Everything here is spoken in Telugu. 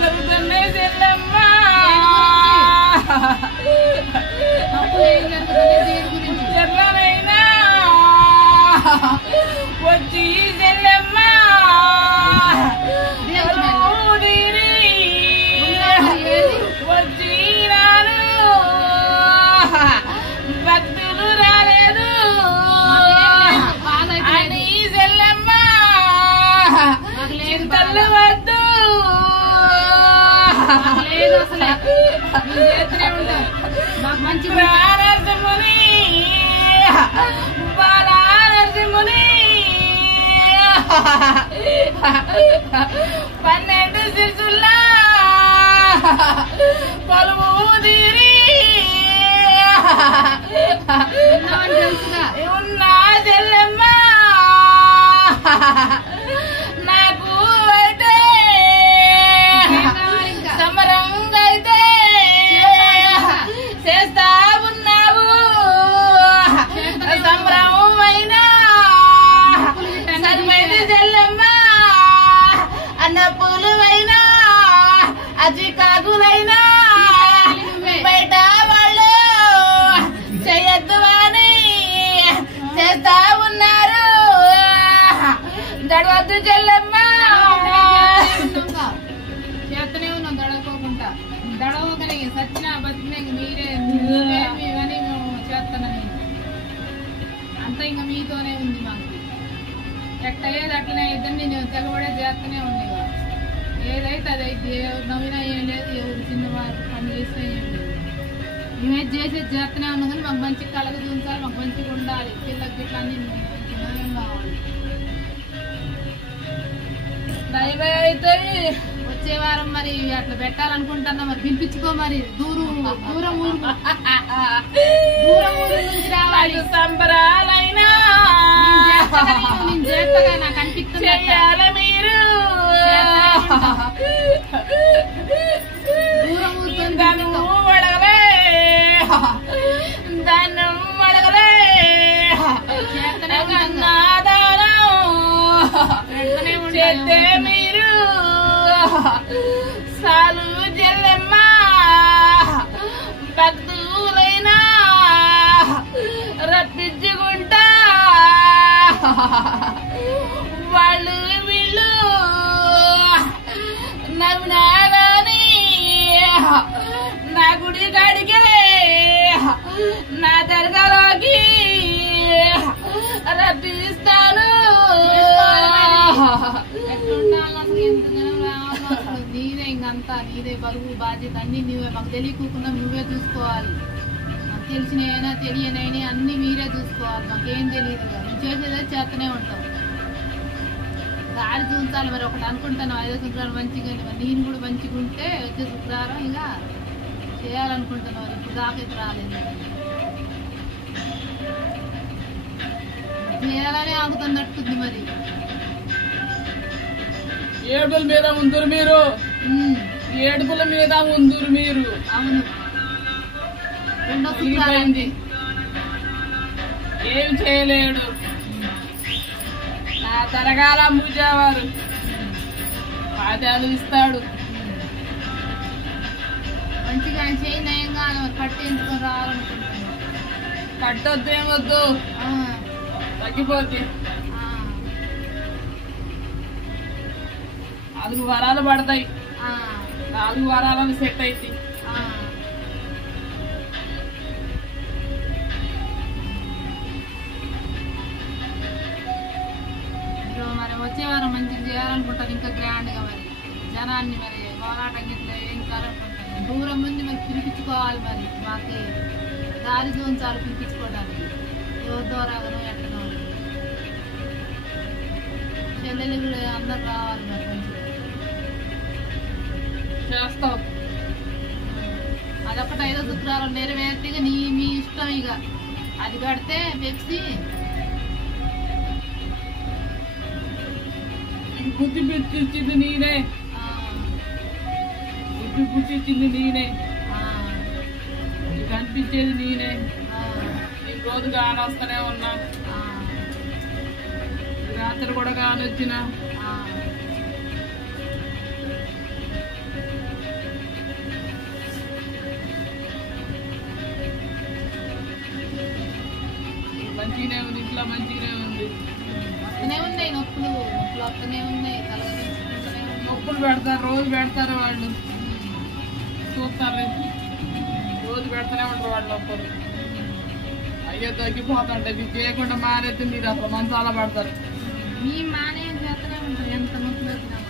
జరుగుతున్నాయి చెల్లెమ్మ. చెల్లనైనా వచ్చి చెల్లెమ్మ వచ్చినారు భక్తులు రాలేదు అని చెల్లెమ్మ చింతలు వద్దు. నరసింహుని బాలా నరసింహుని 12 శిశుల్లా కొలువు తీరి ఉన్నా చెల్లెమ్మ నాకు అయితే సమరంగా అయితే చేస్తా ఉన్నావు. సంబరం అయినా సరిపోయింది చెల్లెమ్మ అన్న పూలువైనా అజి కాకులైనా బయట వాళ్ళు చేయొద్దు అని చేస్తా ఉన్నారు. దడవద్దు చెల్లెమ్మ. చేస్తూనే ఉన్నాం దడవకోకుండా. దడవకనే సచ్చిన బతికిన మీరే అని మేము చేస్తానని అంత ఇంకా మీతోనే ఉంది. మాకు ఎట్టలేదు అట్లనే ఇద్దరిని నేను తెగబడే చేస్తూనే ఉంది. ఏదైతే అదైతే ఎవరు నవ్వినా ఏం లేదు, ఎవరు చిన్నవారు పని చేసినా ఏం లేదు. మేమేది చేసేది చేస్తూనే ఉన్నాం కానీ మాకు మంచి కలగ చూసాలి, మాకు మంచిగా ఉండాలి. పిల్లలకి ఇట్లా అన్ని నయం కావాలి. వచ్చే వారం మరి అట్లా పెట్టాలనుకుంటున్నా. మరి పిలిపించుకో. మరి దూరం దూరం ఊరు నుంచి రావాలి. సంబరాలైనా నేను చేస్తగా నాకు అనిపిస్తుంది. మీరు దూరం ఊరుతో దాన్ని అడగలే దాన్ని అడగలే చేస్తే మీరు సాలు చెల్లెమ్మ భక్తులైనా రప్పించుకుంటా. వాళ్ళు వీళ్ళు నవ్వునా గాని నా గుడి కాడికే నా దర్గాలోకి రప్పిస్తాను. నీదే ఇంకంతా నీదే బరువు బాధ్యత అన్ని నువ్వే. మాకు తెలియకుండా నువ్వే చూసుకోవాలి. మాకు తెలిసినైనా తెలియనైనా అన్ని మీరే చూసుకోవాలి. మాకేం తెలియదు. నువ్వు చేసేదే చేస్తూనే ఉంటాం. దారి చూంచాలి. మరి ఒకటి అనుకుంటాను 5 శుక్రవారం మంచిగా మరి నేను కూడా మంచిగా ఉంటే వచ్చే శుక్రవారం ఇలా చేయాలనుకుంటున్నావు. ఇప్పుడు దాకైతే రాలేదు. చేయాలని ఆగుతున్నట్టుంది. మరి ఏడుపుల మీద ఉందరు మీరు, ఏడుపుల మీద ఉందరు మీరు. అవును, 2వ శుక్రవారం ఏం చేయలేడు. నా తరగాల పూజావారు పాదాలు ఇస్తాడు. మంచిగా ఆయన చేయి నయంగా కట్టేందుకొని రావాలనుకుంటున్నాను. కట్టొద్దు ఏమొద్దు, తగ్గిపోద్ది. 4 వారాలు పడతాయి. 4 వారాలను సెట్ అయితే మరి వచ్చే వారం మంచిగా చేయాలనుకుంటారు. ఇంకా గ్రాండ్ గా మరి జనాన్ని మరి పోరాటం ఇట్లా ఏం కావాలనుకుంటారు. దూరం నుండి మరి పిలిపించుకోవాలి. మరి మాకు దారి చూంచాలి పిలిపించుకోవడానికి. ఎవరి ద్వారాగానో ఎట్టనో చెల్లెలు కూడా అందరు రావాలి. మరి మంచిగా చేస్తావు. అదొకటి 5వ శుక్రవారం నెరవేర్తిగా మీ ఇష్టం. ఇక అది కడితే పెప్సి బుద్ధి పుట్టించింది నేనే, బుద్ధి పుట్టించింది నేనే, కనిపించేది నేనే. ఈ రోజు కానొస్తూనే ఉన్నా, రాత్రి కూడా కానొచ్చిన. మంచిగానే ఉంది, ఇంట్లో మంచిగానే ఉంది. వస్తూనే ఉన్నాయి నొప్పులు వస్తూనే ఉన్నాయి, తలదించుకుంటూనే ఉన్నాయి. నొప్పులు పెడతారు, రోజు పెడతారు వాళ్ళు, చూస్తారు, రోజు పెడతానే ఉంటారు వాళ్ళు నొప్పులు. అయ్యో తగ్గిపోతుంటాయి, మీకు చేయకుండా మానేస్తే మీరు అసలు మంచాల పడతారు. మీ మానే చేస్తూనే ఉంటారు ఎంత నొప్పులు వచ్చినా.